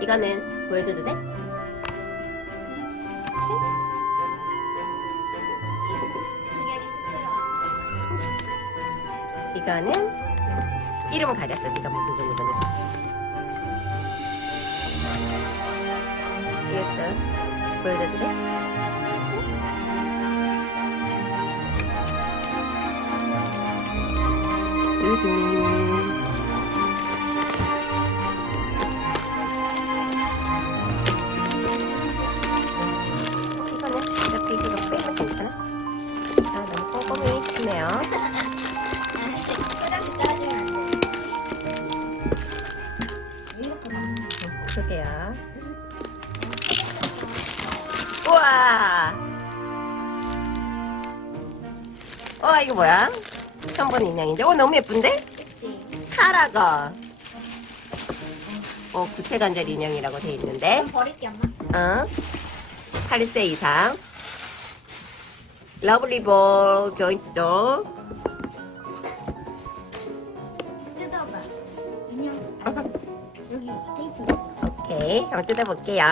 이거는 보여줘도 돼? 저기 시끄러워. 이거는 이름은 가렸어. 네가 누구누구누구. 이것도 보여줘도 돼? 으흠. 이거는 이렇게 이거 빼면 괜찮아? 아, 너무 꼼꼼히 크네요. 소량씩 따라주면 안 돼. 그러게요. 우와! 와, 이거 뭐야? 처음 보는 인형인데? 너무 예쁜데? 그치. 카라가. 구체관절 인형이라고 돼 있는데. 그럼 버릴게, 엄마. 8세 이상. 러블리볼 조인트도. 뜯어봐. 인형. 아니, 여기 테이프 있어. 오케이. 한번 뜯어볼게요.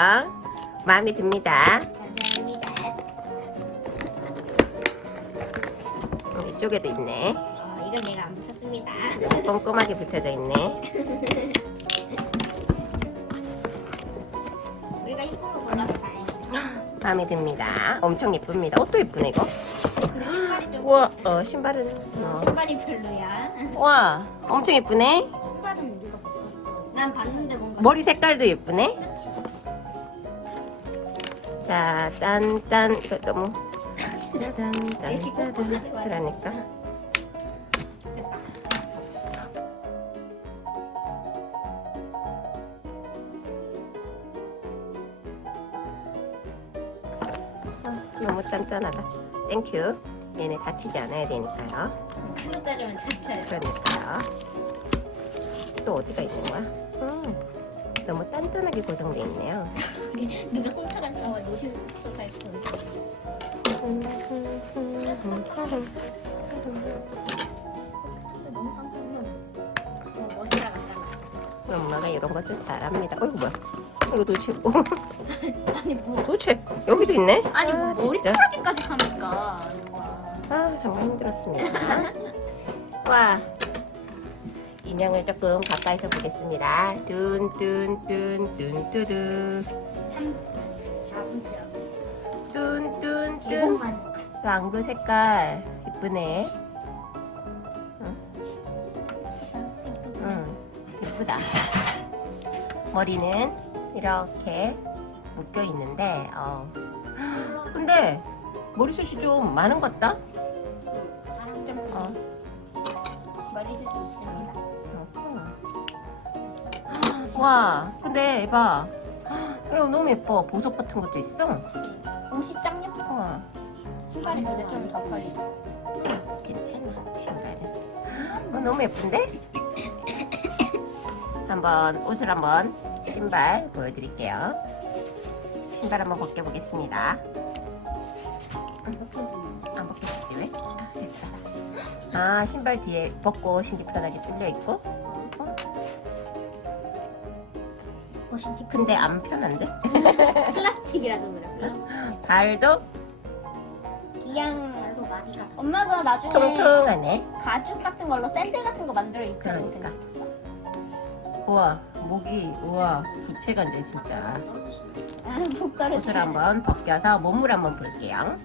마음에 듭니다. 감사합니다. 이쪽에도 있네. 이건 내가 안 붙였습니다. 꼼꼼하게 붙여져 있네. 우리가 이쁜 거 골라서 다행이다. 마음에 듭니다. 엄청 예쁩니다. 옷도 예쁘네, 이거. 근데 신발이 좀. 우와, 신발은. 신발이 별로야. 와, 엄청 예쁘네. 신발은 누가 바꿨어? 난 봤는데 뭔가. 머리 색깔도 예쁘네. 그치? 자, 딴. 이거 너무. 딴. 이렇게 꼼꼼하게 그러니까. 됐다. 너무 짠짠하다. 땡큐. 얘네 다치지 않아야 되니까요. 칼로 자르면 다쳐요. 그러니까요. 또 어디가 있는 거야? 너무 단단하게 고정돼 있네요. 누가 훔쳐갈까 봐 노실 훔쳐갈 거. 너무 깜짝이야. 머리카락 안 잘랐어. 엄마가 이런 거 좀 잘합니다. 이거 뭐야? 이거 도대체 아니 뭐? 도대체 여기도 있네? 아니 아, 진짜. 머리카락까지 가니까. 아, 정말 힘들었습니다. 와, 인형을 조금 가까이서 보겠습니다. 뚠뚠뚠뚠뚜두 4분째. 뚠뚠뚠. 개봉만. 왕도 색깔 이쁘네. 응, 이쁘다. 머리는 이렇게 묶여 있는데, 근데 머리숱이 좀 많은 것 같다. 사람 좀 머리숱이 있습니다. 와, 근데 봐. 이거 너무 예뻐. 보석 같은 것도 있어. 옷이 짱 예뻐. 와, 신발이 근데 좀 더 걸리고. 괜찮아, 신발은. 너무 예쁜데? 옷을 한번 신발 보여드릴게요. 신발 한번 벗겨보겠습니다. 안 벗겨지지 왜? 됐다. 신발 뒤에 벗고 신기 편하게 뚫려 있고. 근데 안 편한데? 플라스틱이라서 그래. 발도 기양으로 많이 가. 엄마가 나중에 통통하네. 가죽 같은 걸로 샌들 같은 거 만들어 입혀. 그러니까. 우와, 목이, 우와, 부채관절 진짜. 목 떨어져. 옷을 한번 벗겨서 몸을 한번 볼게요.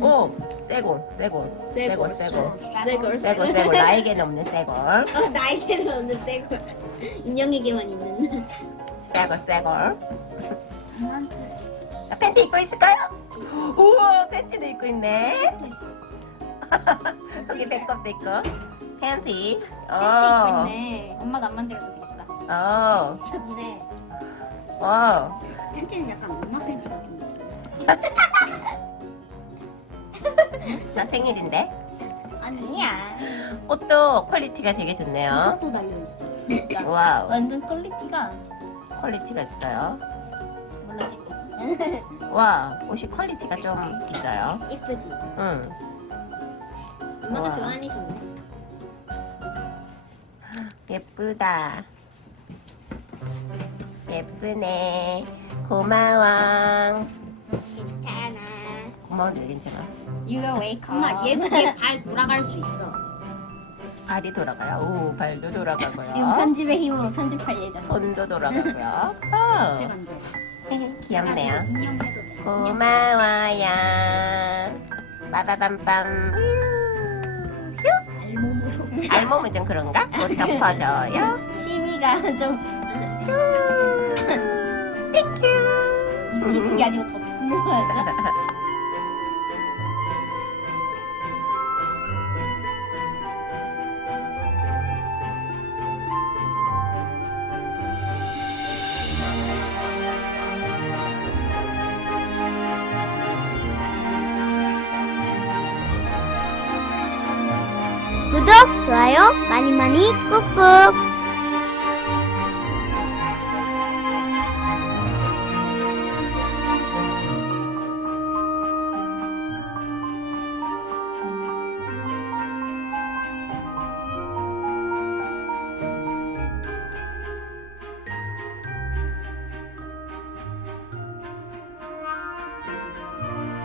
오, 쇠골. 나에게는 없는 쇠골. 나에게는 없는 쇠골. 인형에게만 있는. 쇠골. 팬티 입고 있을까요? 우와, 팬티도 입고 있네. 여기 배꼽도 있고. 팬티. 팬티 입고 있네. 엄마가 안 만들어도 되겠다. 좋네. 팬티는 약간 엄마 팬티 같은 느낌. 나 생일인데. 아니야. 옷도 퀄리티가 되게 좋네요. 또 달려 있어. 와우, 완전 퀄리티가 퀄리티가 있어요. 몰라 찍고. 와, 옷이 퀄리티가 좀 있어요. 예쁘지. 응. 엄마가 우와. 좋아하는 좋네. 예쁘다. 예쁘네. 고마워. 괜찮아. 고마운데 왜 괜찮아? You wake 엄마 up. 얘발 돌아갈 수 있어. 발이 돌아가요. 오, 발도 돌아가고요. 편집의 힘으로 편집할 예정. 손도 돌아가고요. 제가 안 돼. 귀엽네요. 인형해도 돼. 고마워요. 빠바밤밤. 알몸으로. 알몸은 좀 그런가? 못 덮어줘요. 심이가 좀 땡큐. 입는 게 아니고 덮는 거였어? 구독, 좋아요 많이 많이 꾹꾹.